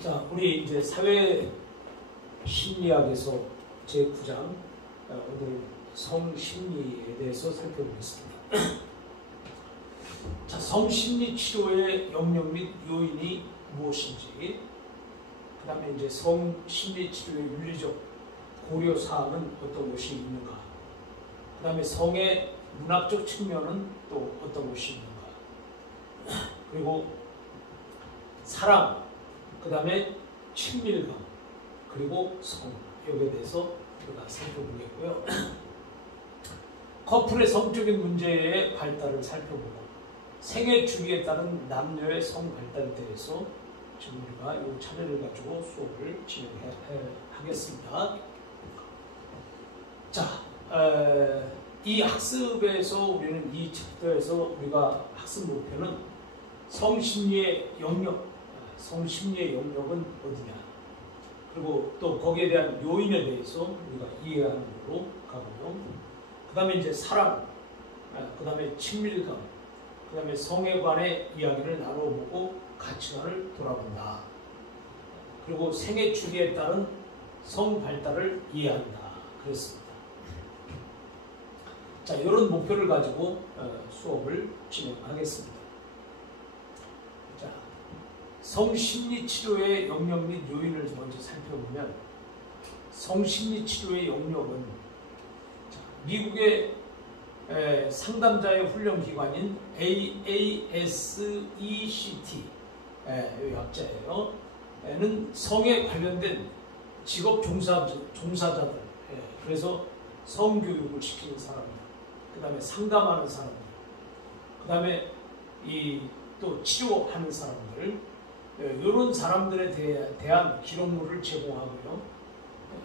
자, 우리 이제 사회 심리학에서 제9장 오늘 성심리에 대해서 살펴보겠습니다. 자, 성심리 치료의 영역 및 요인이 무엇인지, 그 다음에 이제 성심리 치료의 윤리적 고려 사항은 어떤 것이 있는가, 그 다음에 성의 문학적 측면은 또 어떤 것이 있는가, 그리고 사랑, 그 다음에 친밀감, 그리고 성, 여기에 대해서 우리가 살펴보겠고요. 커플의 성적인 문제의 발달을 살펴보고, 생애 주기에 따른 남녀의 성 발달에 대해서 지금 우리가 이 차례를 가지고 수업을 진행하겠습니다. 자, 이 학습에서 우리는 이 챕터에서 우리가 학습 목표는 성심리의 영역, 성심리의 영역은 어디냐, 그리고 또 거기에 대한 요인에 대해서 우리가 이해하는 걸로 가고요. 그 다음에 이제 사랑, 그 다음에 친밀감, 그 다음에 성에 관해 이야기를 나눠보고 가치관을 돌아본다. 그리고 생애 주기에 따른 성 발달을 이해한다. 그랬습니다. 자, 이런 목표를 가지고 수업을 진행하겠습니다. 자, 성심리 치료의 영역 및 요인을 먼저 살펴보면, 성심리 치료의 영역은 미국의 상담자의 훈련기관인 AASECT, 이 약자예요. 는 성에 관련된 직업 종사자들, 그래서 성교육을 시키는 사람들, 그 다음에 상담하는 사람들, 그 다음에 또 치료하는 사람들, 이런 사람들에 대한 기록물을 제공하고요.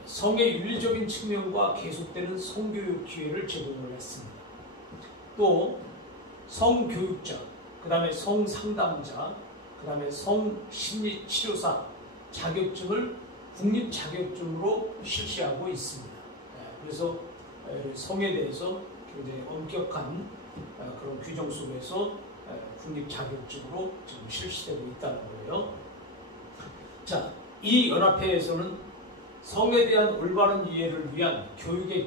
성의 윤리적인 측면과 계속되는 성교육 기회를 제공을 했습니다. 또 성교육자, 그 다음에 성상담자, 그 다음에 성심리치료사 자격증을 국립자격증으로 실시하고 있습니다. 그래서 성에 대해서 굉장히 엄격한 그런 규정 속에서 국립자격증으로 지금 실시되고 있다는 거예요. 자, 이 연합회에서는 성에 대한 올바른 이해를 위한 교육의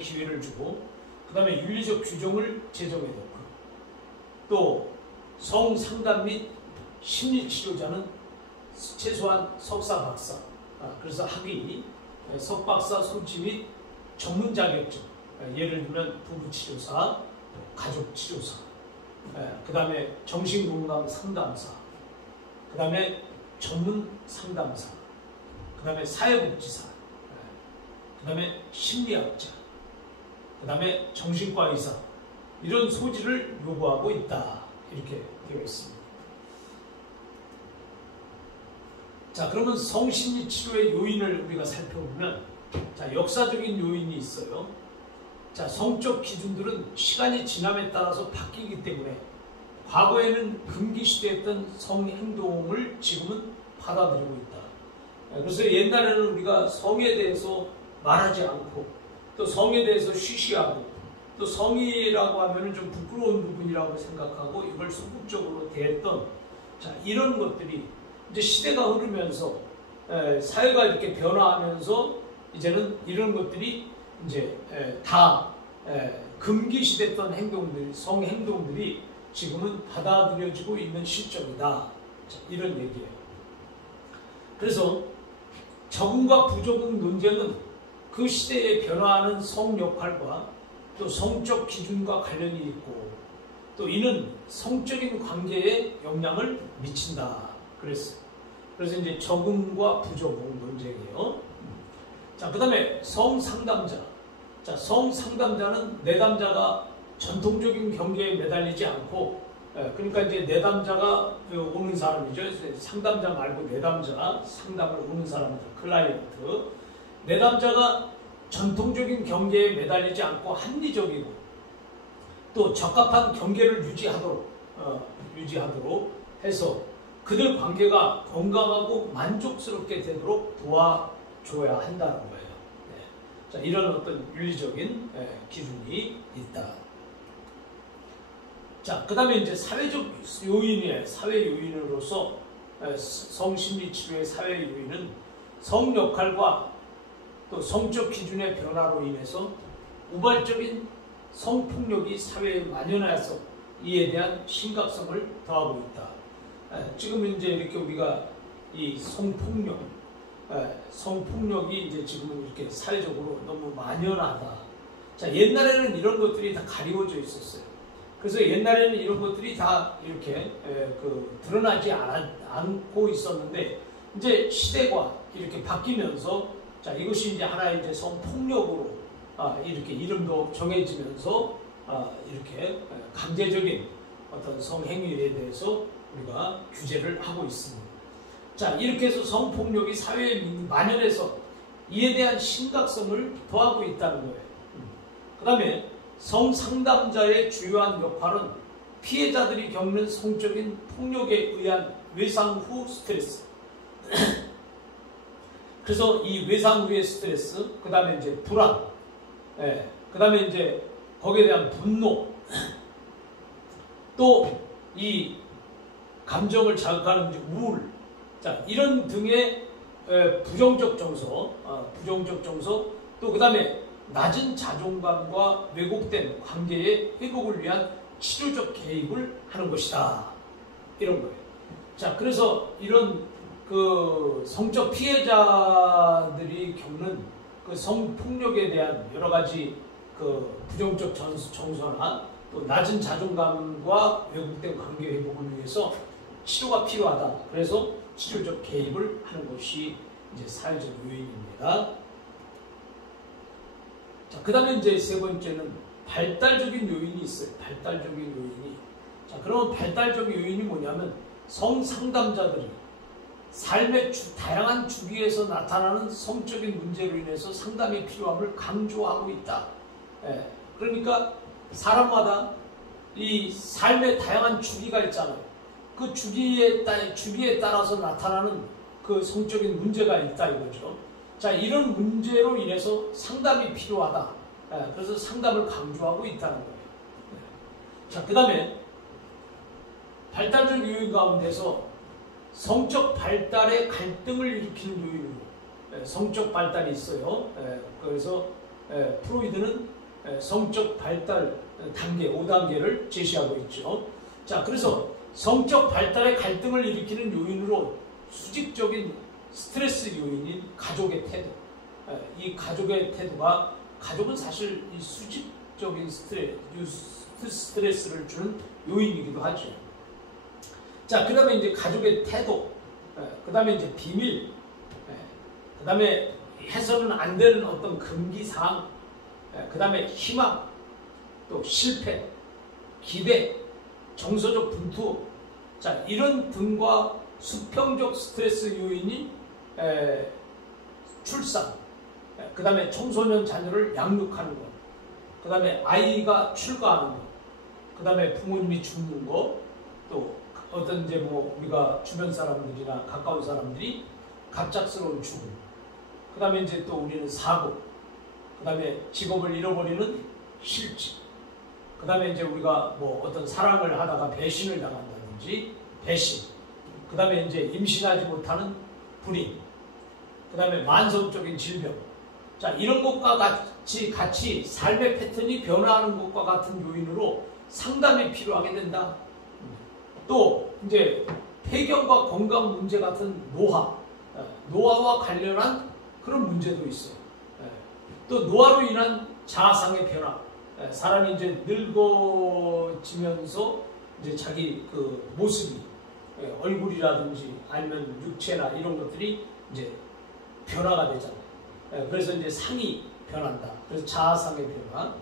기회를 주고, 그 다음에 윤리적 규정을 제정해뒀고, 또 성상담 및 심리치료자는 최소한 석사, 박사, 그래서 학위, 석박사 소지 및 전문 자격증, 예를 들면 부부치료사, 가족치료사, 그 다음에 정신건강 상담사, 그 다음에 전문 상담사, 그 다음에 사회복지사, 그 다음에 심리학자, 그 다음에 정신과 의사, 이런 소지를 요구하고 있다. 이렇게 되어 있습니다. 자, 그러면 성심리 치료의 요인을 우리가 살펴보면, 자, 역사적인 요인이 있어요. 자, 성적 기준들은 시간이 지남에 따라서 바뀌기 때문에 과거에는 금기시되었던 성행동을 지금은 받아들이고 있다. 그래서 옛날에는 우리가 성에 대해서 말하지 않고, 또 성에 대해서 쉬쉬하고, 또 성이라고 하면 좀 부끄러운 부분이라고 생각하고 이걸 소극적으로 대했던, 자, 이런 것들이 이제 시대가 흐르면서 사회가 이렇게 변화하면서 이제는 이런 것들이 이제 다 금기시됐던 행동들이, 성행동들이 지금은 받아들여지고 있는 시점이다. 자, 이런 얘기예요. 그래서 적응과 부적응 논쟁은 그 시대에 변화하는 성 역할과 또 성적 기준과 관련이 있고, 또 이는 성적인 관계에 영향을 미친다. 그랬어요. 그래서 이제 적응과 부적응 논쟁이에요. 자, 그 다음에 성상담자. 자, 성상담자는 내담자가 전통적인 경계에 매달리지 않고, 그러니까 이제 내담자가 오는 사람이죠. 상담자 말고 내담자, 상담을 오는 사람들, 클라이언트. 내담자가 전통적인 경계에 매달리지 않고 합리적이고, 또 적합한 경계를 유지하도록 해서 그들 관계가 건강하고 만족스럽게 되도록 도와줘야 한다는 거예요. 네. 자, 이런 어떤 윤리적인 기준이 있다. 자, 그 다음에 이제 사회적 요인의 사회 요인으로서 성심리 치료의 사회 요인은 성 역할과 또 성적 기준의 변화로 인해서 우발적인 성폭력이 사회에 만연해서 이에 대한 심각성을 더하고 있다. 지금 이제 이렇게 우리가 이 성폭력이 이제 지금은 이렇게 사회적으로 너무 만연하다. 자, 옛날에는 이런 것들이 다 가리워져 있었어요. 그래서 옛날에는 이런 것들이 다 이렇게 드러나지 않고 있었는데 이제 시대가 이렇게 바뀌면서 자, 이것이 이제 하나의 이제 성폭력으로 이렇게 이름도 정해지면서 이렇게 강제적인 어떤 성행위에 대해서 우리가 규제를 하고 있습니다. 자, 이렇게 해서 성폭력이 사회에 만연해서 이에 대한 심각성을 더하고 있다는 거예요. 그 다음에 성상담자의 주요한 역할은 피해자들이 겪는 성적인 폭력에 의한 외상 후 스트레스. 그래서 이 외상 후의 스트레스, 그 다음에 이제 불안, 그 다음에 이제 거기에 대한 분노, 또 이 감정을 자극하는 우울, 자, 이런 등의 부정적 정서, 또 그 다음에 낮은 자존감과 왜곡된 관계의 회복을 위한 치료적 개입을 하는 것이다. 이런 거예요. 자, 그래서 이런 성적 피해자들이 겪는 성폭력에 대한 여러 가지 부정적 정서나 또 낮은 자존감과 왜곡된 관계 회복을 위해서 치료가 필요하다. 그래서 치료적 개입을 하는 것이 이제 사회적 요인입니다. 자, 그 다음에 이제 세 번째는 발달적인 요인이 있어요. 발달적인 요인이. 자, 그러면 발달적인 요인이 뭐냐면 성상담자들이 삶의 다양한 주기에서 나타나는 성적인 문제로 인해서 상담이 필요함을 강조하고 있다. 그러니까 사람마다 이 삶의 다양한 주기가 있잖아요. 그 주기에 따라서 나타나는 그 성적인 문제가 있다 이거죠. 자, 이런 문제로 인해서 상담이 필요하다. 그래서 상담을 강조하고 있다는 거예요. 자, 그 다음에 발달적 요인 가운데서 성적 발달의 갈등을 일으키는 요인으로 성적 발달이 있어요. 그래서 프로이드는 성적 발달 단계 5단계를 제시하고 있죠. 자, 그래서 성적 발달의 갈등을 일으키는 요인으로 수직적인 스트레스 요인인 가족의 태도. 이 가족의 태도가, 가족은 사실 이 수직적인 스트레스를 주는 요인이기도 하죠. 자, 그 다음에 이제 가족의 태도, 그 다음에 이제 비밀, 그 다음에 해서는 안 되는 어떤 금기사항, 그 다음에 희망, 또 실패, 기대, 정서적 분투, 자, 이런 등과 수평적 스트레스 요인이 출산, 그 다음에 청소년 자녀를 양육하는 것, 그 다음에 아이가 출가하는 것, 그 다음에 부모님이 죽는 것, 또 어떤 이제 우리가 주변 사람들이나 가까운 사람들이 갑작스러운 죽음, 그 다음에 이제 또 우리는 사고, 그 다음에 직업을 잃어버리는 실직, 그 다음에 이제 우리가 어떤 사랑을 하다가 배신을 당한다든지 배신, 그 다음에 이제 임신하지 못하는 불임, 그 다음에 만성적인 질병, 자, 이런 것과 같이 삶의 패턴이 변화하는 것과 같은 요인으로 상담이 필요하게 된다. 또 이제 폐경과 건강 문제 같은 노화와 관련한 그런 문제도 있어요. 또 노화로 인한 자아상의 변화, 사람이 이제 늙어지면서 이제 자기 그 모습이 얼굴이라든지 아니면 육체나 이런 것들이 이제 변화가 되잖아요. 그래서 이제 상이 변한다. 그래서 자아상의 변화.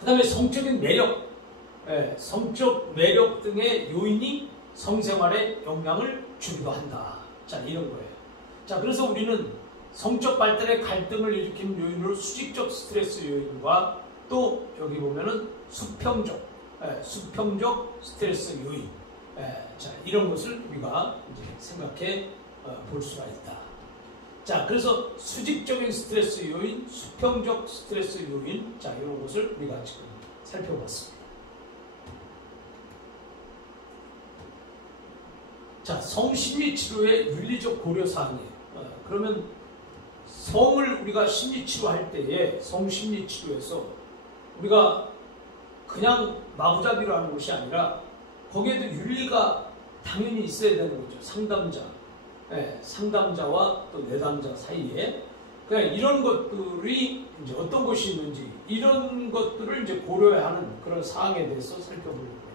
그 다음에 성적인 매력, 성적 매력 등의 요인이 성생활에 영향을 주기도 한다. 자, 이런 거예요. 자, 그래서 우리는 성적 발달의 갈등을 일으키는 요인으로 수직적 스트레스 요인과 또 여기 보면은 수평적 스트레스 요인, 자, 이런 것을 우리가 이제 생각해 볼 수가 있다. 자, 그래서 수직적인 스트레스 요인, 수평적 스트레스 요인, 자, 이런 것을 우리가 지금 살펴봤습니다. 자, 성심리치료의 윤리적 고려사항이에요. 그러면 성을 우리가 심리치료할 때에 성심리치료에서 우리가 그냥 마구잡이로 하는 것이 아니라 거기에도 윤리가 당연히 있어야 되는 거죠. 상담자, 상담자와 또 내담자 사이에 그냥 이런 것들이 이제 어떤 것이 있는지 이런 것들을 이제 고려해야 하는 그런 사항에 대해서 살펴보려고 해요.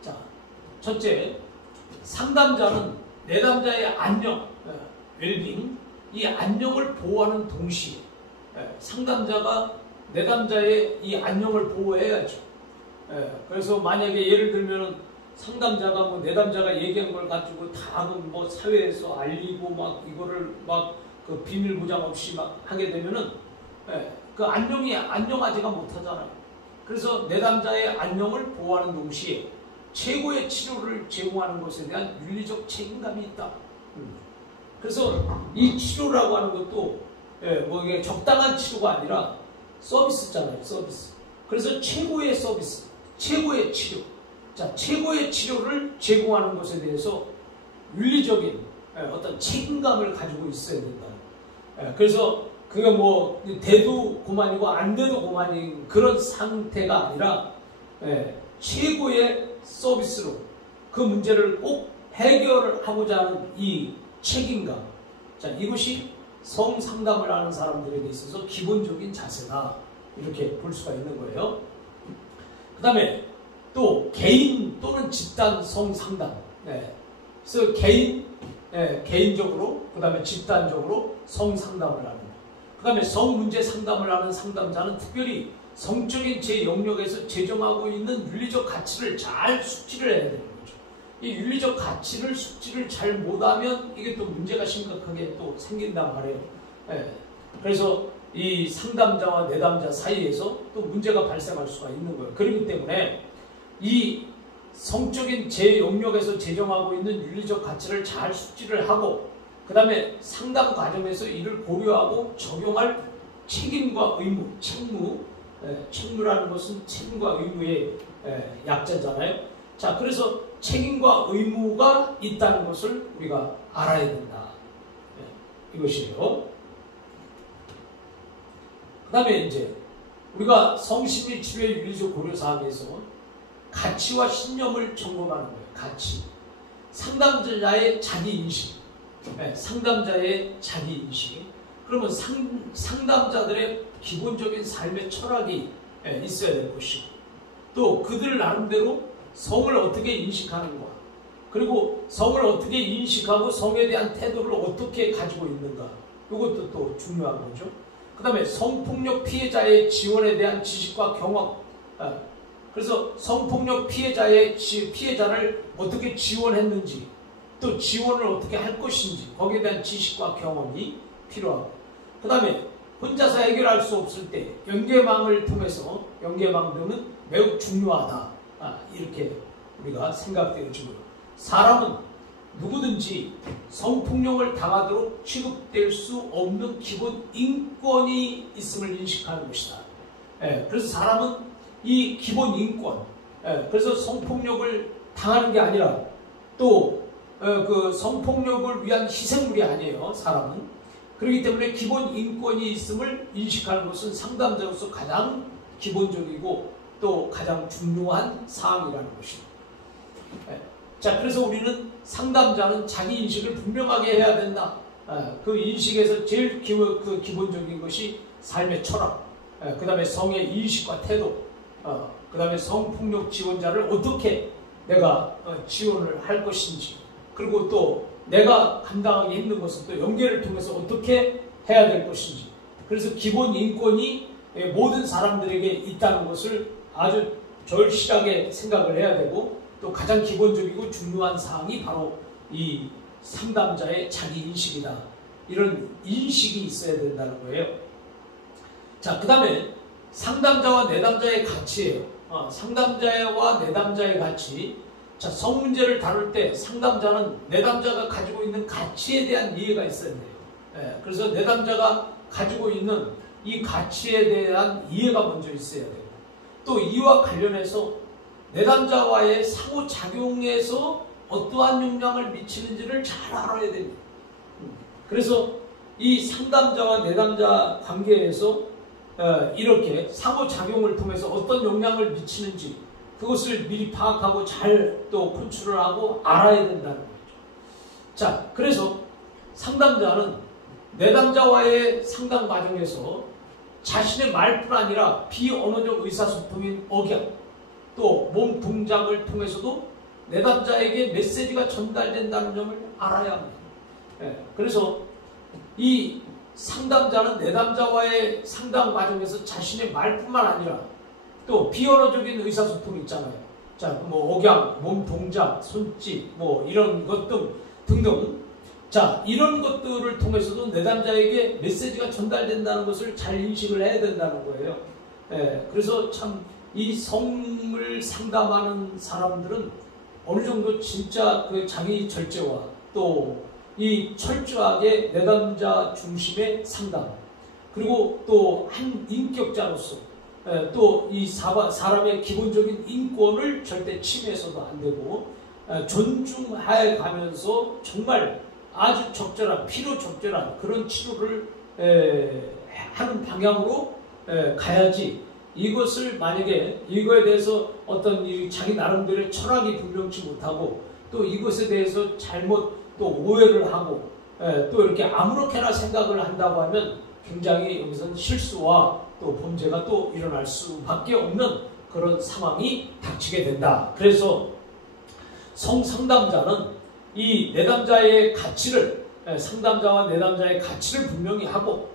자, 첫째, 상담자는 내담자의 안녕, 웰빙, 이 안녕을 보호하는 동시에 상담자가 내담자의 이 안녕을 보호해야죠. 그래서 만약에 예를 들면 상담자가 뭐 내담자가 얘기한 걸 가지고 다 뭐 사회에서 알리고 막 이거를 막 그 비밀 보장 없이 막 하게 되면은 그 안녕하지가 못하잖아요. 그래서 내담자의 안녕을 보호하는 동시에 최고의 치료를 제공하는 것에 대한 윤리적 책임감이 있다. 그래서 이 치료라고 하는 것도 뭐 이게 적당한 치료가 아니라 서비스잖아요. 서비스. 그래서 최고의 서비스, 최고의 치료. 자, 최고의 치료를 제공하는 것에 대해서 윤리적인 어떤 책임감을 가지고 있어야 된다. 그래서 그게 뭐 돼도 고만이고 안 돼도 고만인 그런 상태가 아니라 최고의 서비스로 그 문제를 꼭 해결을 하고자 하는 이 책임감. 자, 이것이 성상담을 하는 사람들에게 있어서 기본적인 자세다. 이렇게 볼 수가 있는 거예요. 그 다음에 또 개인 또는 집단 성상담. 그래서 개인적으로, 그 다음에 집단적으로 성상담을 하는 거. 그 다음에 성문제 상담을 하는 상담자는 특별히 성적인 제 영역에서 제정하고 있는 윤리적 가치를 잘 숙지를 해야 되는 거죠. 이 윤리적 가치를 숙지를 잘 못하면 이게 또 문제가 심각하게 또 생긴단 말이에요. 그래서 이 상담자와 내담자 사이에서 또 문제가 발생할 수가 있는 거예요. 그렇기 때문에 이 성적인 제 영역에서 제정하고 있는 윤리적 가치를 잘 숙지를 하고 그 다음에 상담 과정에서 이를 고려하고 적용할 책임과 의무, 책무라는 것은 책임과 의무의 약자잖아요. 자, 그래서 책임과 의무가 있다는 것을 우리가 알아야 된다. 이것이에요. 그 다음에 이제 우리가 성심리 치료의 윤리적 고려사항에서 가치와 신념을 점검하는 거예요. 가치. 상담자의 자기인식. 상담자의 자기인식. 그러면 상담자들의 기본적인 삶의 철학이 있어야 될 것이고 또 그들 나름대로 성을 어떻게 인식하는가 그리고 성을 어떻게 인식하고 성에 대한 태도를 어떻게 가지고 있는가 이것도 또 중요한 거죠. 그 다음에 성폭력 피해자의 지원에 대한 지식과 경험 그래서 성폭력 피해자를 어떻게 지원했는지 또 지원을 어떻게 할 것인지 거기에 대한 지식과 경험이 필요하고 그 다음에 혼자서 해결할 수 없을 때 연계망을 통해서 연계망 등은 매우 중요하다. 이렇게 우리가 생각되어지고요. 사람은 누구든지 성폭력을 당하도록 취급될 수 없는 기본 인권이 있음을 인식하는 것이다. 그래서 사람은 이 기본 인권, 그래서 성폭력을 당하는 게 아니라 또 그 성폭력을 위한 희생물이 아니에요. 사람은. 그렇기 때문에 기본 인권이 있음을 인식하는 것은 상담자로서 가장 기본적이고 또 가장 중요한 사항이라는 것입니다. 자, 그래서 우리는 상담자는 자기 인식을 분명하게 해야 된다. 그 인식에서 제일 기본적인 것이 삶의 철학, 그 다음에 성의 인식과 태도, 그 다음에 성폭력 지원자를 어떻게 내가 지원을 할 것인지, 그리고 또 내가 감당하기 힘든 것은 또 연계를 통해서 어떻게 해야 될 것인지. 그래서 기본 인권이 모든 사람들에게 있다는 것을 아주 절실하게 생각을 해야 되고 또 가장 기본적이고 중요한 사항이 바로 이 상담자의 자기 인식이다. 이런 인식이 있어야 된다는 거예요. 자, 그 다음에 상담자와 내담자의 가치예요. 상담자와 내담자의 가치. 자, 성 문제를 다룰 때 상담자는 내담자가 가지고 있는 가치에 대한 이해가 있어야 돼요. 그래서 내담자가 가지고 있는 이 가치에 대한 이해가 먼저 있어야 되고 또 이와 관련해서 내담자와의 상호작용에서 어떠한 영향을 미치는지를 잘 알아야 됩니다. 그래서 이 상담자와 내담자 관계에서 이렇게 상호작용을 통해서 어떤 영향을 미치는지 그것을 미리 파악하고 잘 또 컨트롤을 하고 알아야 된다는 거죠. 자, 그래서 상담자는 내담자와의 상담 과정에서 자신의 말뿐 아니라 비언어적 의사소통인 억양, 또 몸 동작을 통해서도 내담자에게 메시지가 전달된다는 점을 알아야 합니다. 그래서 이 상담자는 내담자와의 상담 과정에서 자신의 말뿐만 아니라 또 비언어적인 의사소통이 있잖아요. 자, 뭐 억양, 몸 동작, 손짓, 뭐 이런 것 등등. 자, 이런 것들을 통해서도 내담자에게 메시지가 전달된다는 것을 잘 인식을 해야 된다는 거예요. 그래서 참 이 성을 상담하는 사람들은 어느 정도 진짜 그 자기 절제와 또 이 철저하게 내담자 중심의 상담, 그리고 또 한 인격자로서 또 이 사람의 기본적인 인권을 절대 침해해서도 안 되고 존중해 가면서 정말 아주 적절한, 필요 적절한 그런 치료를 하는 방향으로 가야지, 이것을 만약에 이거에 대해서 어떤 자기 나름대로의 철학이 분명치 못하고 또 이것에 대해서 잘못 또 오해를 하고 또 이렇게 아무렇게나 생각을 한다고 하면 굉장히 여기서는 실수와 또 범죄가 또 일어날 수밖에 없는 그런 상황이 닥치게 된다. 그래서 성상담자는 이 내담자의 가치를, 상담자와 내담자의 가치를 분명히 하고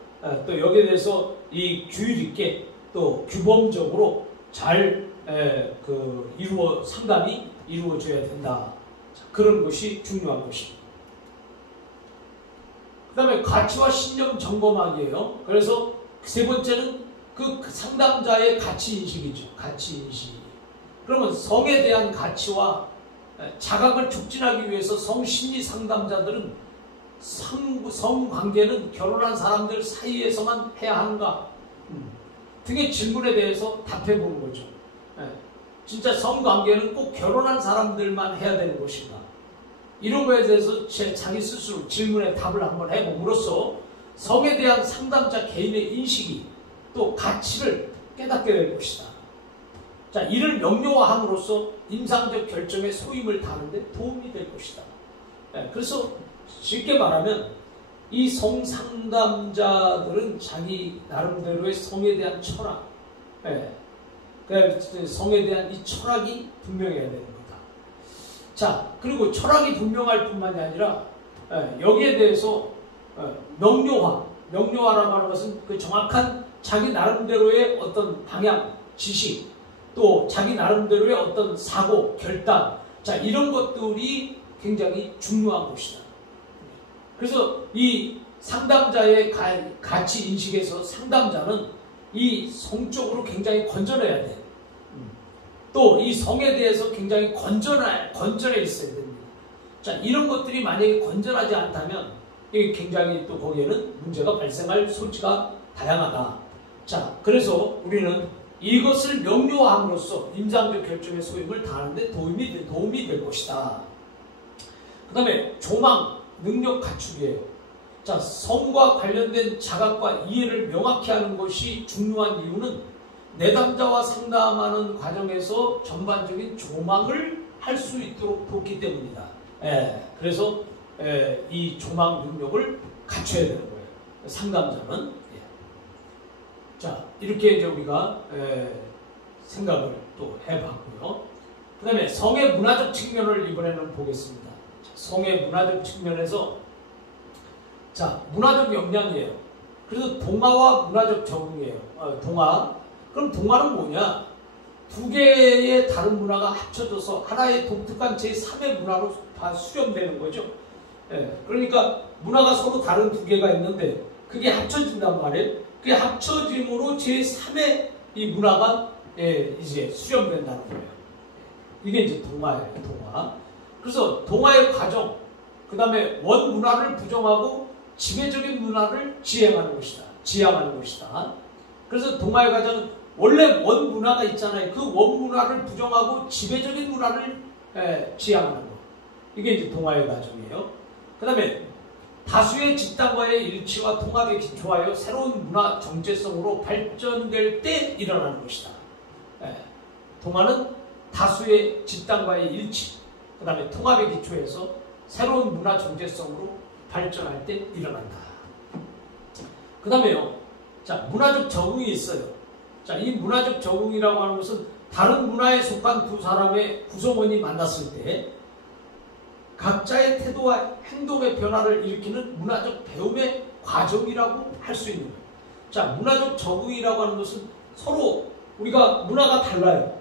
또 여기에 대해서 이 규율 있게 또 규범적으로 잘 상담이 이루어져야 된다. 그런 것이 중요한 것입니다. 그 다음에 가치와 신념 점검하기예요. 그래서 세 번째는 그 상담자의 가치인식이죠. 가치인식. 그러면 성에 대한 가치와 자각을 촉진하기 위해서 성심리 상담자들은 성관계는 결혼한 사람들 사이에서만 해야 하는가 등의 질문에 대해서 답해보는 거죠. 진짜 성관계는 꼭 결혼한 사람들만 해야 되는 것인가, 이런 거에 대해서 자기 스스로 질문에 답을 한번 해봄으로써 성에 대한 상담자 개인의 인식이 또 가치를 깨닫게 될 것이다. 자, 이를 명료화함으로써 임상적 결정의 소임을 다루는데 도움이 될 것이다. 그래서 쉽게 말하면 이 성상담자들은 자기 나름대로의 성에 대한 철학, 성에 대한 이 철학이 분명해야 되는 거다. 자, 그리고 철학이 분명할 뿐만이 아니라 여기에 대해서 명료화라고 하는 것은 그 정확한 자기 나름대로의 어떤 방향, 지식, 또 자기 나름대로의 어떤 사고, 결단, 자, 이런 것들이 굉장히 중요한 것이다. 그래서 이 상담자의 가치 인식에서 상담자는 이 성적으로 굉장히 건전해야 돼. 또 이 성에 대해서 굉장히 건전해 있어야 됩니다. 자, 이런 것들이 만약에 건전하지 않다면 이게 굉장히 또 거기에는 문제가 발생할 소지가 다양하다. 자, 그래서 우리는 이것을 명료함으로써 임상적 결정의 소임을 다하는데 도움이 될 것이다. 그 다음에 조망, 능력 갖추기예요. 자, 성과 관련된 자각과 이해를 명확히 하는 것이 중요한 이유는 내담자와 상담하는 과정에서 전반적인 조망을 할 수 있도록 돕기 때문이다. 그래서 이 조망 능력을 갖춰야 되는 거예요. 상담자는. 자, 이렇게 이제 우리가 생각을 또 해봤고요. 그 다음에 성의 문화적 측면을 이번에는 보겠습니다. 자, 성의 문화적 측면에서 자, 문화적 역량이에요. 그래서 동화와 문화적 적응이에요. 동화. 그럼 동화는 뭐냐? 두 개의 다른 문화가 합쳐져서 하나의 독특한 제3의 문화로 다 수렴되는 거죠. 그러니까 문화가 서로 다른 두 개가 있는데 그게 합쳐진단 말이에요. 그게 합쳐짐으로 제3의 이 문화가 이제 수렴된다는 거예요. 이게 이제 동화예요. 동화. 그래서 동화의 과정, 그 다음에 원 문화를 부정하고 지배적인 문화를 지향하는 것이다. 그래서 동화의 과정은 원래 원 문화가 있잖아요. 그 원 문화를 부정하고 지배적인 문화를 지향하는 거. 이게 이제 동화의 과정이에요. 그 다음에 다수의 집단과의 일치와 통합에 기초하여 새로운 문화 정체성으로 발전될 때 일어나는 것이다. 동화는 다수의 집단과의 일치, 그 다음에 통합에 기초해서 새로운 문화 정체성으로 발전할 때 일어난다. 그 다음에요, 자, 문화적 적응이 있어요. 자, 이 문화적 적응이라고 하는 것은 다른 문화에 속한 두 사람의 구성원이 만났을 때 각자의 태도와 행동의 변화를 일으키는 문화적 배움의 과정이라고 할 수 있는 거예요. 자, 문화적 적응이라고 하는 것은 서로 우리가 문화가 달라요.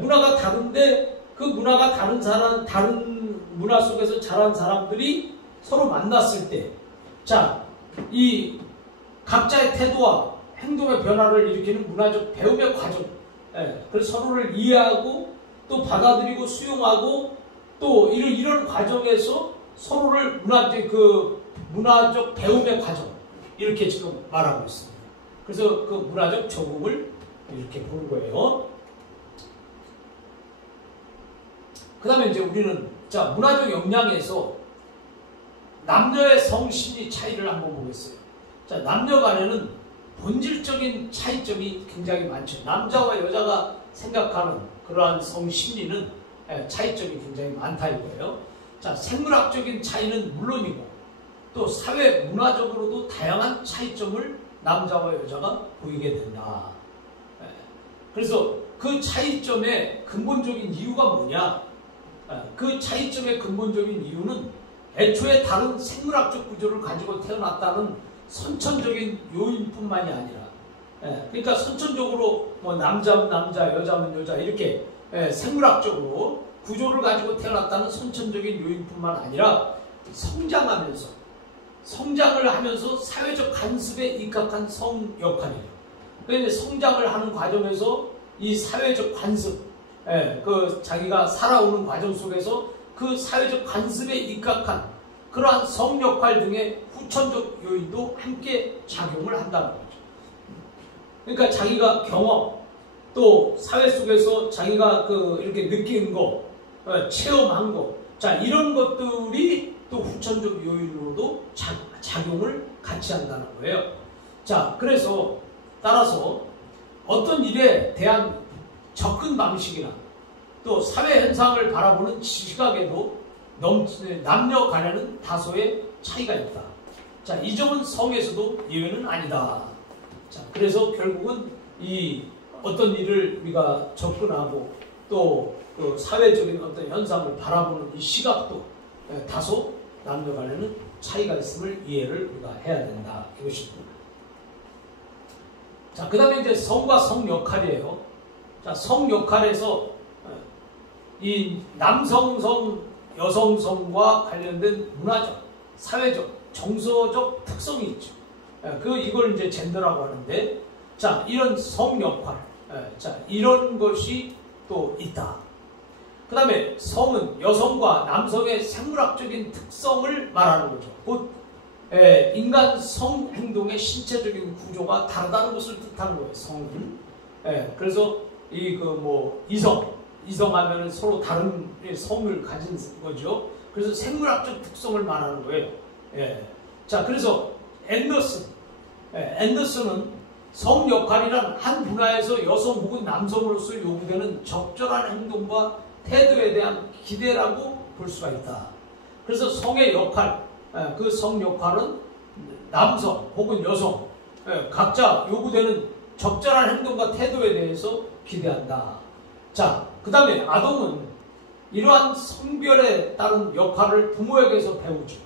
문화가 다른데 그 문화가 다른 사람, 다른 문화 속에서 자란 사람들이 서로 만났을 때, 자, 이 각자의 태도와 행동의 변화를 일으키는 문화적 배움의 과정. 그래서 서로를 이해하고 또 받아들이고 수용하고 또 이런 과정에서 서로를 문화적 배움의 과정, 이렇게 지금 말하고 있습니다. 그래서 그 문화적 적응을 이렇게 보는 거예요. 그 다음에 이제 우리는, 자, 문화적 역량에서 남녀의 성심리 차이를 한번 보겠어요. 자, 남녀 간에는 본질적인 차이점이 굉장히 많죠. 남자와 여자가 생각하는 그러한 성심리는 차이점이 굉장히 많다 이거예요. 자, 생물학적인 차이는 물론이고 또 사회 문화적으로도 다양한 차이점을 남자와 여자가 보이게 된다. 그래서 그 차이점의 근본적인 이유가 뭐냐? 그 차이점의 근본적인 이유는 애초에 다른 생물학적 구조를 가지고 태어났다는 선천적인 요인뿐만이 아니라, 그러니까 선천적으로 뭐 남자면 남자, 여자면 여자 이렇게 생물학적으로 구조를 가지고 태어났다는 선천적인 요인뿐만 아니라 성장을 하면서 사회적 간섭에 입각한 성 역할이에요. 그런데 성장을 하는 과정에서 이 사회적 간섭, 그 자기가 살아오는 과정 속에서 그 사회적 간섭에 입각한 그러한 성 역할 등의 후천적 요인도 함께 작용을 한다는 거죠. 그러니까 자기가 경험, 또 사회 속에서 자기가 이렇게 느낀 거, 체험한 거, 자, 이런 것들이 또 후천적 요인으로도 작용을 같이 한다는 거예요. 자, 그래서 따라서 어떤 일에 대한 접근 방식이나 또 사회 현상을 바라보는 시각에도 남녀 간에는 다소의 차이가 있다. 자, 이 점은 성에서도 예외는 아니다. 자, 그래서 결국은 이 어떤 일을 우리가 접근하고 또 그 사회적인 어떤 현상을 바라보는 이 시각도 다소 남녀 간에는 차이가 있음을 이해를 우리가 해야 된다. 이것입니다. 자, 그 다음에 이제 성과 성 역할이에요. 자, 성 역할에서 이 남성성, 여성성과 관련된 문화적, 사회적, 정서적 특성이 있죠. 이걸 이제 젠더라고 하는데, 자, 이런 성 역할, 자, 이런 것이 또 있다. 그 다음에 성은 여성과 남성의 생물학적인 특성을 말하는 거죠. 곧 인간 성 행동의 신체적인 구조가 다르다는 것을 뜻하는 거예요. 성은. 그래서 이성하면은 서로 다른 성을 가진 거죠. 그래서 생물학적 특성을 말하는 거예요. 자, 그래서 앤더슨은 성 역할이란 한 문화에서 여성 혹은 남성으로서 요구되는 적절한 행동과 태도에 대한 기대라고 볼 수가 있다. 그래서 성의 역할, 그 성 역할은 남성 혹은 여성 각자 요구되는 적절한 행동과 태도에 대해서 기대한다. 자, 그 다음에 아동은 이러한 성별에 따른 역할을 부모에게서 배우죠.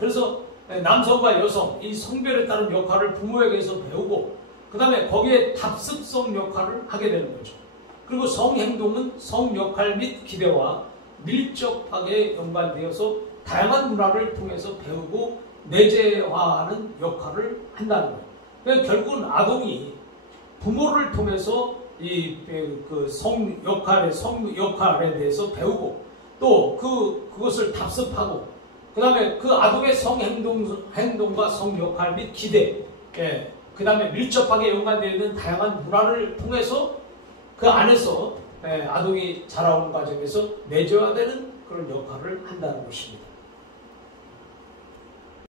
그래서 남성과 여성, 이 성별에 따른 역할을 부모에게서 배우고 그 다음에 거기에 답습성 역할을 하게 되는 거죠. 그리고 성행동은 성역할 및 기대와 밀접하게 연관되어서 다양한 문화를 통해서 배우고 내재화하는 역할을 한다는 거예요. 그러니까 결국은 아동이 부모를 통해서 성 역할에 대해서 배우고 또 그것을 답습하고 그 다음에 그 아동의 성행동과 성역할 및 기대, 그 다음에 밀접하게 연관되어 있는 다양한 문화를 통해서 그 안에서 아동이 자라오는 과정에서 내재화되는 그런 역할을 한다는 것입니다.